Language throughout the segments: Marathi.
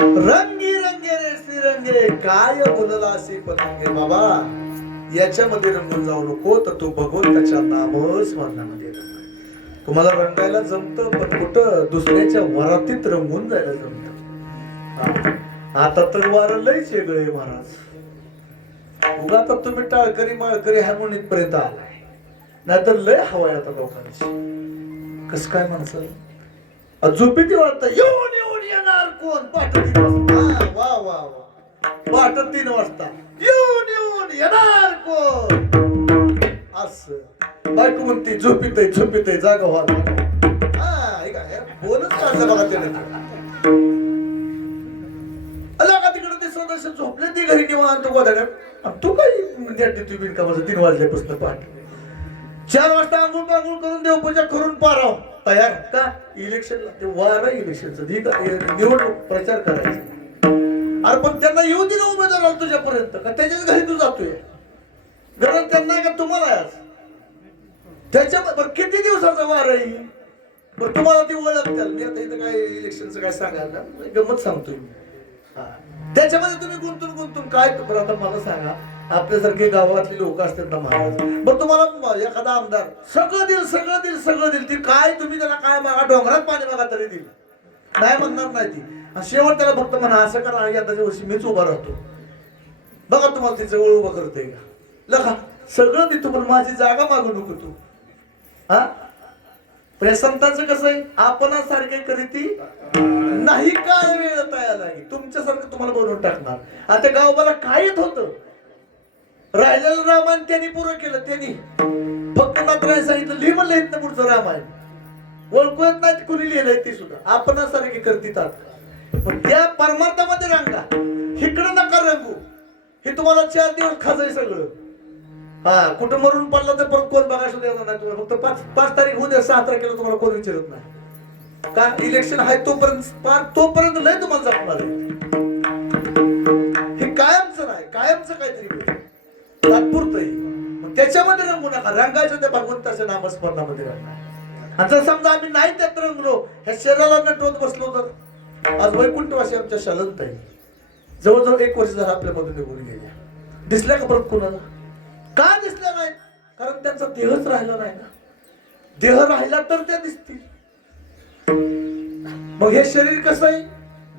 रंगी रंगे रे श्रीरंगे काय बोलला असे पतंगे बाबा याच्यामध्ये रंगून जाऊ नको तर तू भगवंताच्या नामस्मरणामध्ये रंग. तुम्हाला रंगायला जमतं पण कुठं दुसऱ्याच्या वरातीत रंगून जायला जमतं. आता तर वार लयच वेगळे महाराज. उगा तर तुम्ही टाळकरी माळकरी हार्मोनियम पर्यंत आलाय नाहीतर लय हवाय आता लोकांची. कस काय माणसं झोपेती वाटत येऊन येऊन येणार कोण पाठ 3 वाजता. वा वा वा पाठ 3 वाजता येऊन येऊन येणार कोण असं बायको म्हणते झोपित जागा व्हा. बोलच काढलं बघा त्याने. अला का तिकडे ते सदस्य झोपले ती घरी निवांत गोदाड्यात. तू काही तू बिनकामाचं 3 वाजल्यापासून पाठ. 4 वाजता आंघोळ करून देवपूजा करून पाराव तयार का इलेक्शनला. ते वार इलेक्शनचं निवडणूक प्रचार करायचा. अरे पण त्यांना येऊ दे ना उमेदवार तुझ्यापर्यंत का त्याच्याच घरी तू जातोय. गरज त्यांना का तुम्हाला आज त्याच्या किती दिवसाचा वार आहे बरं तुम्हाला ती ओळखत्याल. मी आता इथं काय इलेक्शनचं काय सांगायला गमत सांगतोय मी. त्याच्यामध्ये तुम्ही गुंतून काय बरं आता मला सांगा आपल्यासारखे गावातले लोक असतात ना महाराज. बरं तुम्हाला एखादा आमदार सगळं दिल ती काय तुम्ही त्याला काय मागा डोंगरात पाणी मागा तरी दिल नाही म्हणणार नाही ती. शेवट त्याला फक्त म्हणा असं करा यंदाच्या वर्षी मीच उभा राहतो. बघा तुम्हाला ती जवळ उभं करते का लखा सगळं देतो पण माझी जागा मागू नको तू. हा पण संतांचं कसं आहे आपणासारखे करीती नाही काय वेळ तयार लागे तुमच्यासारखं तुम्हाला बनवून टाकणार. आता गावबाला काय येत होतं राहिलेलं रामायण त्यांनी पुरं केलं. त्यांनी फक्त नातराय सांगितलं लिह म्हणलं येत ना पुढचं रामायण ओळखू येत नाही कुणी लिहिलंय ते सुद्धा आपणासारखे करतात. पण त्या परमार्थामध्ये रंगा इकडं नका रंगू. हे तुम्हाला 4 दिवस खाजय सगळं. हा कुठं मरून पडलं तर परत कोण बघायला सुद्धा येणार नाही तुम्हाला. फक्त 5 तारीख होऊ द्या 6 तारखेला तुम्हाला कोण विचारत नाही का इलेक्शन आहे तोपर्यंत लय तुम्हाला जपणार आहे. हे कायमचं नाही कायमचं काहीतरी तात्पुरतं. त्याच्यामध्ये रंगू नका. रंगायचं त्या भगवंताच्या नामस्मरणामध्ये रंगा. जर समजा आम्ही नाही त्यात रंगलो ह्या शरीराला नटवत बसलो तर आज वैकुंठवासी आमच्या शालंत आहे. जवळजवळ 1 वर्ष झालं आपल्या मधून निघून गेल्या. दिसल्या का परत कोणाला का दिसल्या नाही कारण त्यांचा देहच राहिला नाही ना. देह राहिला तर त्या दिसतील. मग हे शरीर कसं आहे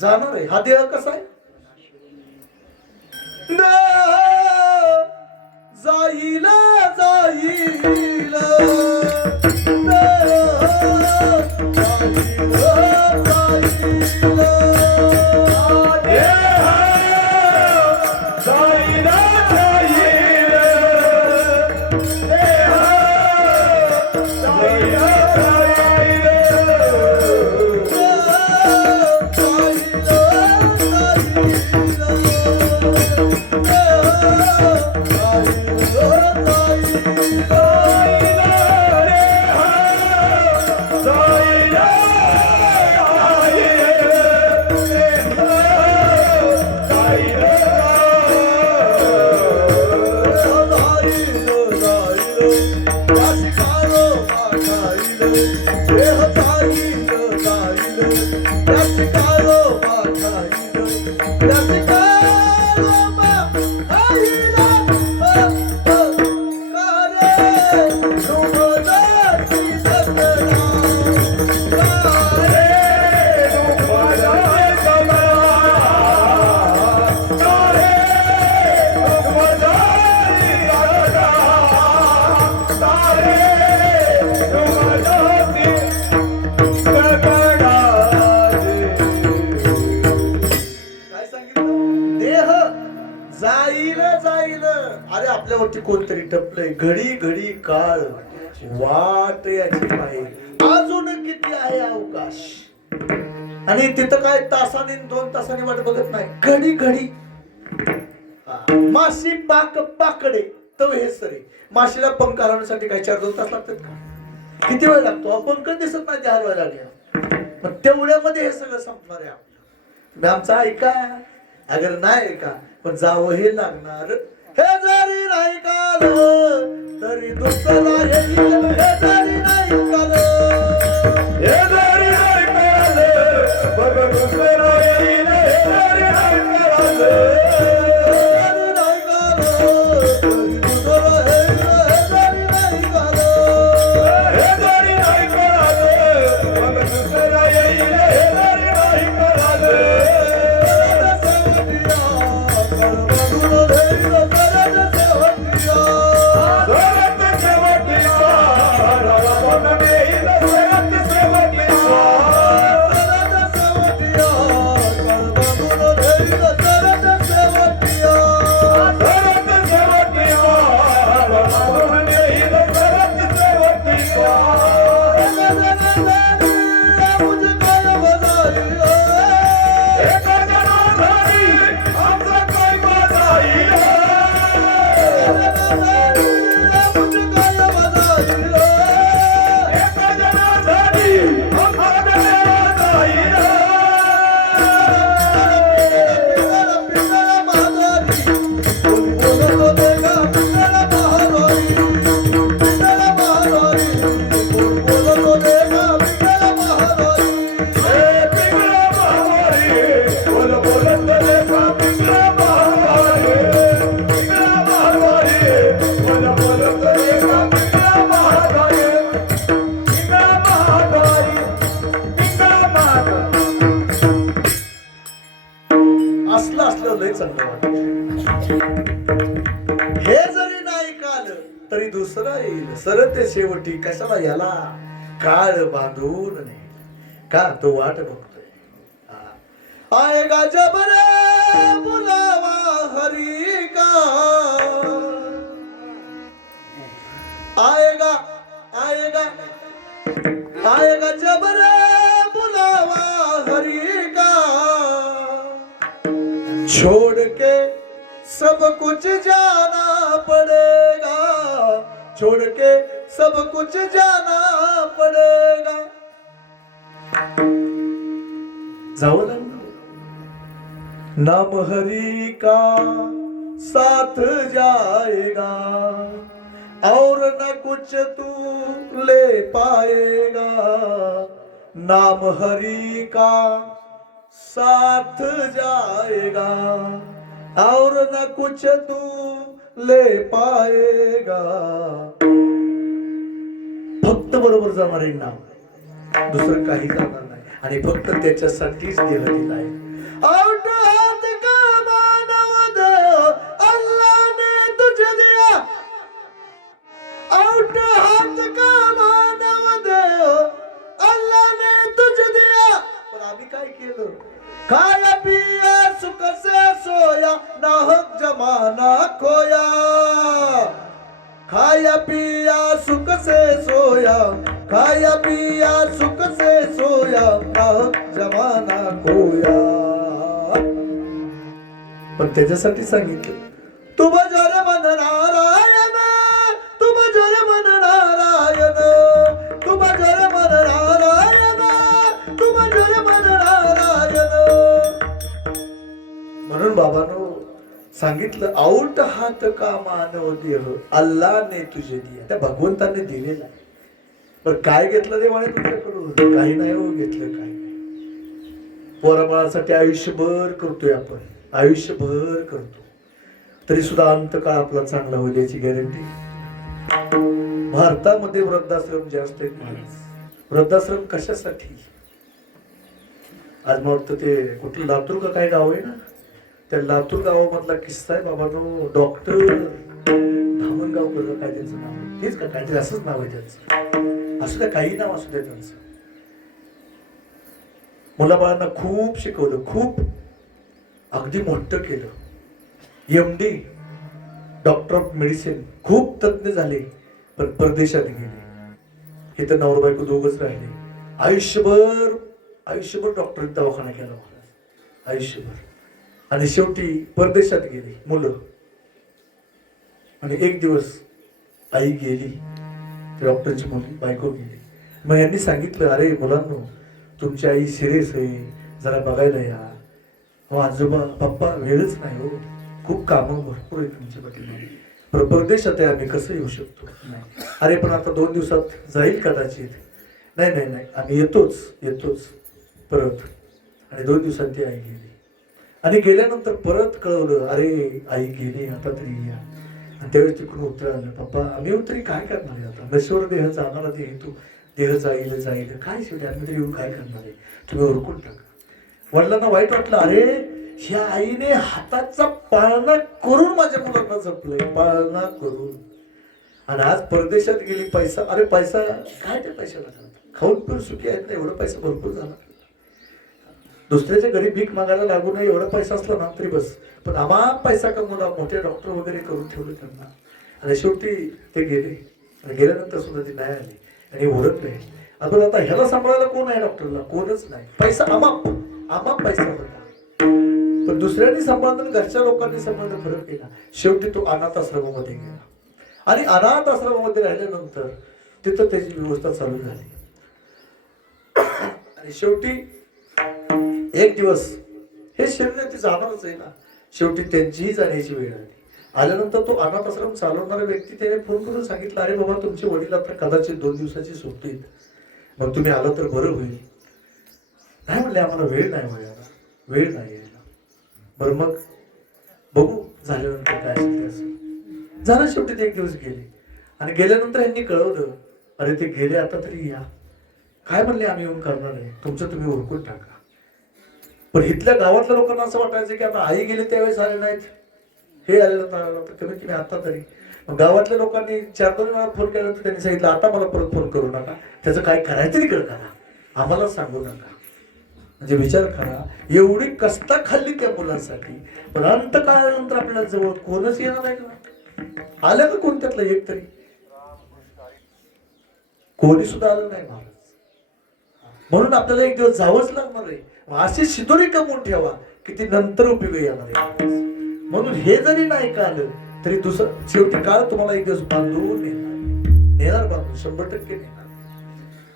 जाणार आहे. हा देह कसा आहे जाईल अरे आपल्यावरती कोणतरी टपलंय. घडी काळ वाट याची पाहिजे. अजून किती आहे अवकाश आणि तिथं काय तासाने 2 तासाने वाट बघत नाही. घडी माशी पाकडे तो हे सरे. माशीला पंख हलवण्यासाठी काही 4-2 तास लागतात का? किती वेळ लागतो? पंख दिसत नाही ते हलवायला लागले. पण तेवढ्यामध्ये हे सगळं संपणार आहे आपलं. तुम्ही आमचं ऐका, अगर नाही ऐका पण जावं हे लागणार. हे जरी नाही काल तरी दुसरा येईल. हे जरी नाही काल, हे जरी नाही काल बघ दुसरा येईल. हे जरी नाही काल, हे जरी नाही काल तरी दुसरा येईल. सरते शेवटी कशाला याला काळ बांधून नाही का तो वाट बघतोय. आएगा जब रे बुलावा हरी का, आएगा आएगा आएगा जब रे बुलावा हरी का, छोड़ के सब कुछ जाना पड़ेगा. छोड़ के सब कुछ जाना पड़ेगा. जाओ ना. नाम हरि का साथ जाएगा और न कुछ तू ले पाएगा. नाम हरि का साथ जाएगा और न कुछ तू ले पाएगा. फक्त बरोबर जाणार आहे नाम, दुसरं काही जाणार नाही. आणि फक्त त्याच्यासाठीच दिलं गेलं आहे. आउट हात का मानव दे अल्लाह ने तुझे दिया. आउट हात का मानव दे अल्लाह ने तुझे दिया. पण आम्ही काय केलं? खाया पिया सुख से सोया नाहक जमाना खोया. खाया पिया सुख से सोया, खाया पिया सुख से सोया नाहक जमाना खोया. पण त्याच्यासाठी सांगितलं तू बजर मन नारायण, तू बजर मन नारायण, तू बजर मन नारायण, तू बजर मन नारायण. म्हणून बाबांनो सांगितलं आउट हात का मानव देह अल्लाने तुझे दिया. त्या भगवंताने दिलेला आहे. पण काय घेतलं ते म्हणे तुझ्याकडून? काही नाही हो घेतलं, काही नाही. पोराबाळासाठी आयुष्यभर करतोय आपण, आयुष्यभर करतो, तरी सुद्धा अंतकाळ आपला चांगला होईल याची गॅरंटी. भारतामध्ये वृद्धाश्रम जास्त आहेत महाराज. वृद्धाश्रम कशासाठी? आज मला वाटतं ते कुठलं लातूर का काय गाव आहे ना, त्या लातूर गावामधला किस्सा आहे बाबांनो. डॉक्टर धामणगावकर काय त्यांचं नाव, तेच का काहीतरी असंच नाव आहे त्यांचं. असू द्या, काही नाव असू द्या त्यांचं. मुलाबाळांना खूप शिकवलं, खूप अगदी मोठं केलं. MD डॉक्टर ऑफ मेडिसिन, खूप तज्ञ झाले. पण परदेशात गेले. इथं नवरा बायको दोघच राहिले. आयुष्यभर डॉक्टर दवाखाना केला आयुष्यभर. आणि शेवटी परदेशात गेली मुलं. आणि एक दिवस आई गेली, डॉक्टरची मुलगी बायको गेली. मग यांनी सांगितलं, अरे मुलांनो, तुमची आई सिरियस आहे, जरा बघायला या. हो आजोबा, पप्पा वेळच नाही हो, खूप कामं भरपूर आहे तुमच्या पाठीमागे, परदेशात आहे, आम्ही कसं येऊ शकतो. नाही. अरे पण आता 2 दिवसात जाईल कदाचित. नाही नाही नाही, आम्ही येतोच परत. आणि 2 दिवसात ती आई गेली. आणि गेल्यानंतर परत कळवलं, अरे आई गेली, आता तरी या. आणि त्यावेळेस तिकडून उत्तर आलं, पप्पा आम्ही तरी काय करणार आहे आता, नश्वर देह जाणारा देह, तू देह जाईल काय शेवटी आम्ही तरी येऊन काय करणार आहे, तुम्ही ओळखून टाका. वडिलांना वाईट वाटलं, अरे ह्या आईने हाताचा पाळणा करून माझ्या मुलांना जपलंय, पाळणा करून. आणि आज परदेशात गेली, पैसा, अरे पैसा काय त्या पैशाला, खाऊन पण सुखी आहेत ना, एवढा पैसा भरपूर झाला. दुसऱ्याच्या घरी भीक मागायला लागू नये एवढा पैसा असला ना तरी बस. पण आम्हा पैसा कमवला, मोठे डॉक्टर वगैरे करून ठेवले त्यांना. आणि शेवटी ते गेले. आणि गेल्यानंतर सुद्धा ती नाही आली आणि ओरडले. आपण आता ह्याला सांभाळायला कोण आहे, डॉक्टरला कोणच नाही, पैसा आमाप पैसा होता. पण दुसऱ्यांनी सांभाळणं, घरच्या लोकांनी सांभाळणं फरक केला. शेवटी तो अनाथ आश्रमामध्ये गेला. आणि अनाथ आश्रमामध्ये राहिल्यानंतर तिथं त्याची व्यवस्था चालू झाली. आणि शेवटी एक दिवस हे शरीर ते जाणारच आहे ना, शेवटी त्यांचीही जाण्याची वेळ आली. आल्यानंतर तो अनाथ आश्रम चालवणारा व्यक्ती त्याने फोन करून सांगितलं, अरे बाबा तुमचे वडील आता कदाचित 2 दिवसाची सुट्टीत, मग तुम्ही आलं तर बरं होईल. नाही म्हणले, आम्हाला वेळ नाही यायला. बरं मग बघू झाल्यानंतर काय असेल ते असेल. झालं. शेवटी ते 1 दिवस गेले. आणि गेल्यानंतर यांनी कळवलं, अरे ते गेले, आता तरी या. काय म्हणले, आम्ही येऊन करणार आहे, तुमचं तुम्ही ओळखून टाका. पण इथल्या गावातल्या लोकांना असं वाटायचं की आता आई गेली त्यावेळेस आले नाहीत, हे आलेलं आलं तर कमीत कमी आता तरी. मग गावातल्या लोकांनी 4-2 वेळा फोन केल्यानंतर त्यांनी सांगितलं, आता मला परत फोन करू नका, त्याचं काय करायचं तरी करा, आम्हाला सांगू नका. म्हणजे विचार करा, एवढी कष्ट खाल्ली त्या मुलांसाठी, पण अंत काळानंतर आपल्याला जवळ कोणच येणार आहे का? आलं का कोणत्यातलं एक तरी? कोणी सुद्धा आलं नाही महाराज. म्हणून आपल्याला एक दिवस जावंच लागणार आहे. अशी शिदोरी कमवून ठेवा की ती नंतर उपयोगी येणार आहे. म्हणून हे जरी नाही का आलं तरी दुसरं शेवटी काळ तुम्हाला एक दिवस बांधून नेणार, बांधून 100% नेणार.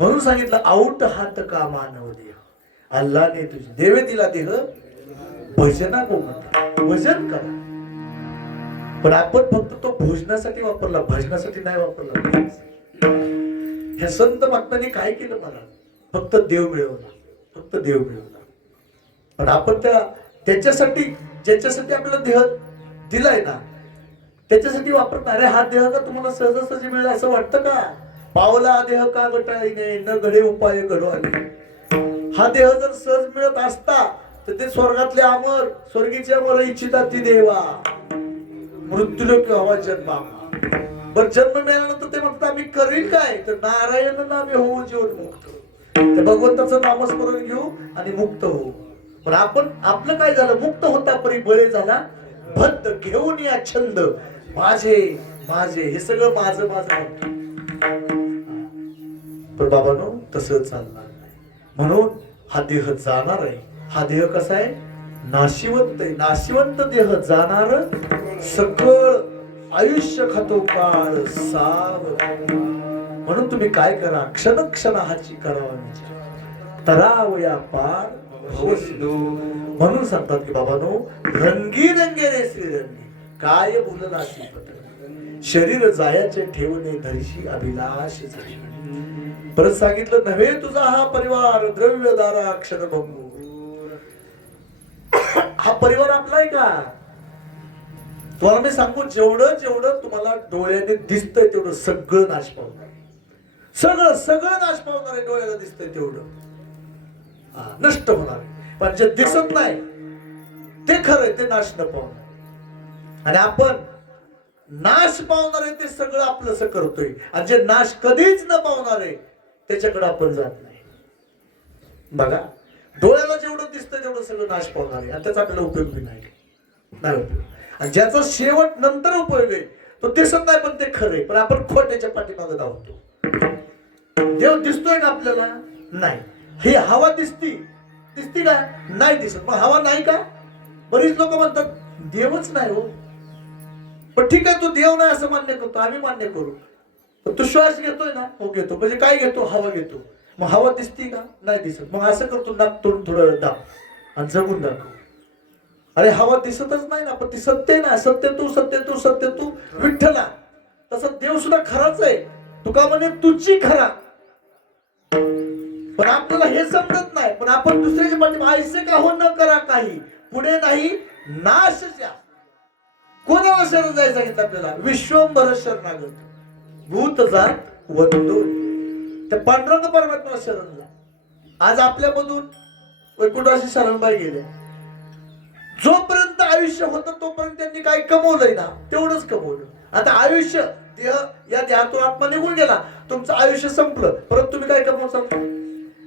म्हणून सांगितलं, आऊट हात का मानव देह, अल्लाने तुझे देवे दिला देह, भजना को म्हणतात, भजन करा. पण आपण फक्त तो भोजनासाठी वापरला, भजनासाठी नाही वापरला. ह्या संत महात्म्यांनी काय केलं, मला फक्त देव मिळवला. पण आपण त्याच्यासाठी, ज्याच्यासाठी आपल्याला देह दिलाय ना, त्याच्यासाठी वापरणार. अरे हा देह का तुम्हाला सहजासहजी मिळेल असं वाटतं का? पावला देह का गटाळीने, न घडे उपाय घडवाले. हा देह जर सहज मिळत असता तर ते स्वर्गातले अमर, स्वर्गीचे अमर इच्छिता ती देवा, मृत्यूलोक हवा जन्मा. बर जन्म मिळाल्यानंतर ते म्हणतात, आम्ही करील काय, तर नारायण नामे होऊ जीवन मुक्त, त्या भगवंताचं नामस्मरण घेऊ आणि मुक्त होऊ. पण आपण आपलं काय झालं, मुक्त होता परी बळे झाला बद्ध, घेऊन या छंद माझे हे सगळं माझं. पण बाबांनो तसं चालणार नाही. म्हणून हा देह जाणार आहे. हा देह कसा आहे, नाशिवंत आहे. नाशिवंत देह जाणार, सकळ आयुष्य खातो काळ साव. म्हणून तुम्ही काय करा, क्षण हाची करावा विचार, तरावया पार भवसिंधू. म्हणून सांगतात की बाबांनो, रंगी रे श्रीरंगी, काय बोलनाशी पत्र, शरीर जायाचे ठेवणे धरिशी अभिलाष झाली. परत सांगितलं, नव्हे तुझा हा परिवार द्रव्यदारा क्षणभंगू. हा परिवार आपला आहे का? तुम्हाला मी सांगू, जेवढं तुम्हाला डोळ्याने दिसतंय तेवढं सगळं नाश पावणार, सगळं नाश पावणार आहे. डोळ्याला दिसतंय तेवढं नष्ट होणार आहे. पण जे दिसत नाही ते खरंय, ते नाश न पावणार. आणि आपण नाश पावणार आहे ते सगळं आपलंसं करतोय, आणि जे नाश कधीच न पावणार आहे त्याच्याकडे आपण जात नाही. बघा, डोळ्याला जेवढं दिसतंय तेवढं सगळं नाश पावणार आहे, आणि त्याचा आपल्याला उपयोग बी नाही उपयोग. आणि ज्याचा शेवट नंतर उपयोग आहे तो दिसत नाही, पण ते खरंय, पण आपण खोट्याच्या पाठीमागे धावतो. देव दिसतोय का आपल्याला? नाही. ही हवा दिसती का? नाही दिसत. मग हवा नाही का? बरीच लोक म्हणतात देवच नाही हो. पण ठीक आहे, तू देव नाही असं मान्य करतो, आम्ही मान्य करू. पण तू श्वास घेतोय ना, हो घेतो. म्हणजे काय घेतो? हवा घेतो. मग हवा दिसती का? नाही दिसत. मग असं करतो, नाक तोडून थोडं दाब आणि जगून दाखव. अरे हवा दिसतच नाही ना, पण ती सत्य ना. सत्य तू, सत्य तू, सत्य तू विठ्ठला. तसं देव सुद्धा खराच आहे. तुका म्हणे तुझी खरा. पण आपल्याला हे समजत नाही. पण आपण दुसऱ्याच्या पाठी ऐसे का हो न करा काही, पुढे नाही नाशच्या. कोणाला शरण जायचं सांगितलं आपल्याला? विश्वंभर शरणागत भूत जात वंदो. त्या पांडुरंग परमात्म्याला शरण जा. आज आपल्यामधून वैकुंठाशी शरणबाई गेले. जोपर्यंत आयुष्य होतं तोपर्यंत त्यांनी काय कमवलंय ना, तेवढंच कमवलं. आता आयुष्य देह, या देहातून आत्मा निघून गेला, तुमचं आयुष्य संपलं, परत तुम्ही काय कमवसाल?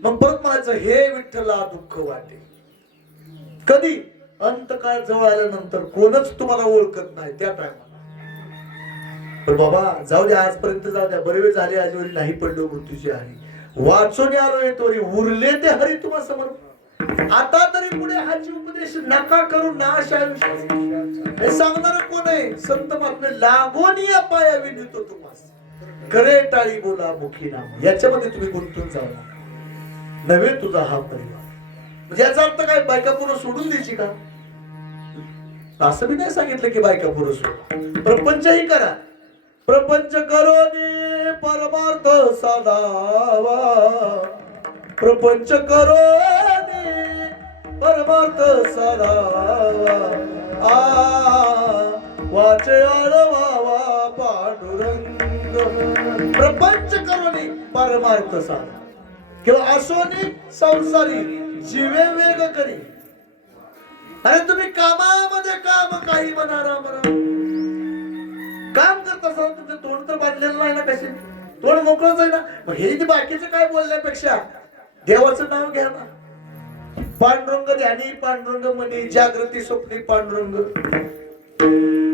मग परत म्हणायचं हे विठ्ठला दुःख वाटे. कधी? अंतकाळ जवळ आल्यानंतर. कोणच तुम्हाला ओळखत नाही त्या टायमाला. पण बाबा जाऊ द्या, आजपर्यंत जाऊ द्या, बरे वेळ झाले, आजवरी नाही पडलो मृत्यूची हारी. वाचून आलो येतोरी, उरले ते हरी तुम्हा समोर. आता तरी पुढे हाची उपदेश नका करू नाश आयुष्याचा. हे सांगणार कोण आहे? संत महात्मे. लागून या पाया विनितो तुम्हास, करे टाळी बोला मुखी नाम. याच्यामध्ये तुम्ही गुंतून जाऊ नव्हे तुझा हा परिवार. म्हणजे याचा अर्थ काय? बायका पुरुष सोडून द्यायची का? असं मी नाही सांगितलं की बायका पुरुष सोडा. प्रपंचही करा. प्रपंच करो ने परमार्थ साधावा. प्रपंच करो ने परमार्थ साधावा. वाचे आळवावा पांडुरंग. प्रपंच करो ने परमार्थ साधा. किंवा असोनी संसारी जीवे वेग करी. अरे तुम्ही कामामध्ये काम काही म्हणा म्हणा. काम करत असाल तुमचं तोंड तर बांधलेलं नाही ना. कसे तोंड मोकळच आहे ना. मग हे बाकीचं काय बोलण्यापेक्षा देवाचं नाव घ्या ना. पांडुरंग ध्यानी पांडुरंग मनी जागृती स्वप्नी पांडुरंग.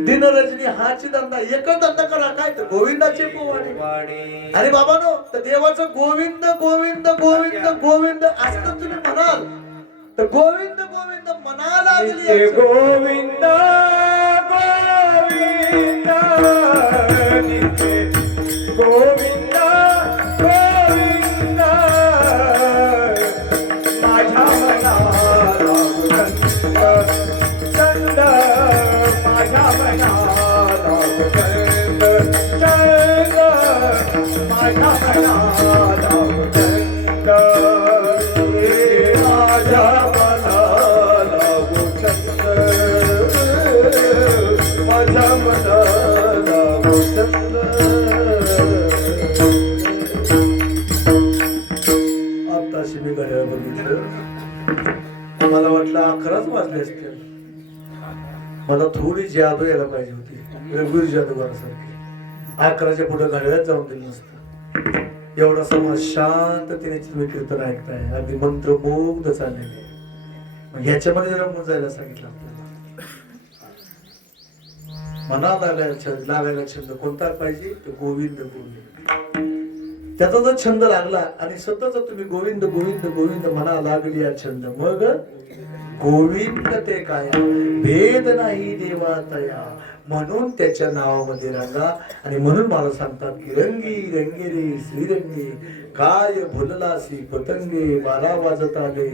दिन रजनी हाची धंदा. एकच धंदा करा. काय तर गोविंदाचे पोवाडे. अरे बाबानो, तर देवाचं गोविंद गोविंद गोविंद गोविंद असं तर तुम्ही म्हणाल तर गोविंद गोविंद म्हणा लागली. गोविंद गोविंद गोविंद गोविंद माझ्या मनाला चंद. माझ्या मनाला चंद चंद. माझ्या मनाला चंद. माझ्या मनाला चंद. माझ्या मनाला चंद. आताशी मी घड्याळ बघितलं, मला वाटलं 11च वाजले असते. मला थोडी जादू यायला पाहिजे होती, रघुवीर जादूगारासारखी. 11च्या पुढे घड्याळात जाऊन दिलं नसतं. एवढा समाज शांततेने तुम्ही कीर्तन ऐकताय, अगदी मंत्रमुग्ध चाललेले. मग ह्याच्यामध्ये रमून जायला सांगितलं आपल्याला. मना लागायला छंद कोणता पाहिजे? तो गोविंद गोविंद. त्याचा जर छंद लागला आणि सतत तुम्ही गोविंद गोविंद गोविंद म्हणा लागली या छंद, मग गोविंद ते काय भेद नाही देवातया. म्हणून त्याच्या नावामध्ये रंगा. आणि म्हणून मला सांगतात की रंगी रंगेरी श्रीरंगी काय भुललासी पतंगे बारा वाजत आले.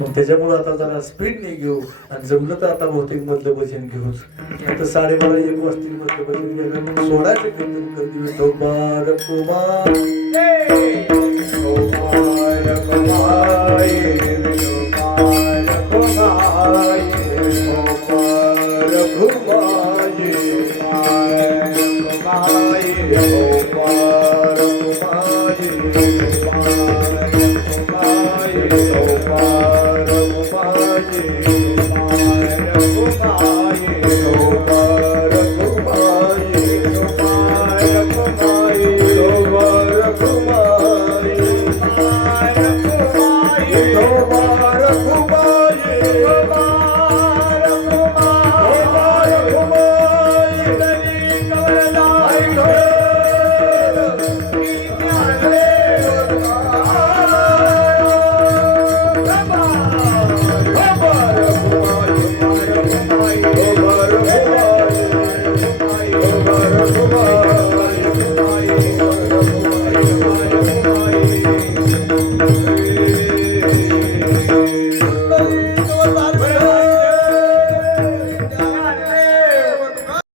मग त्याच्यामुळे आता जरा स्पीडने घेऊ आणि जमलं तर आता बहुतेक मधलं भजन घेऊच. आता 12:30-1 वाजतील मधलं भजन घ्यायला सोडायचं कीर्तन करते. विठोबा कुमार रघुवर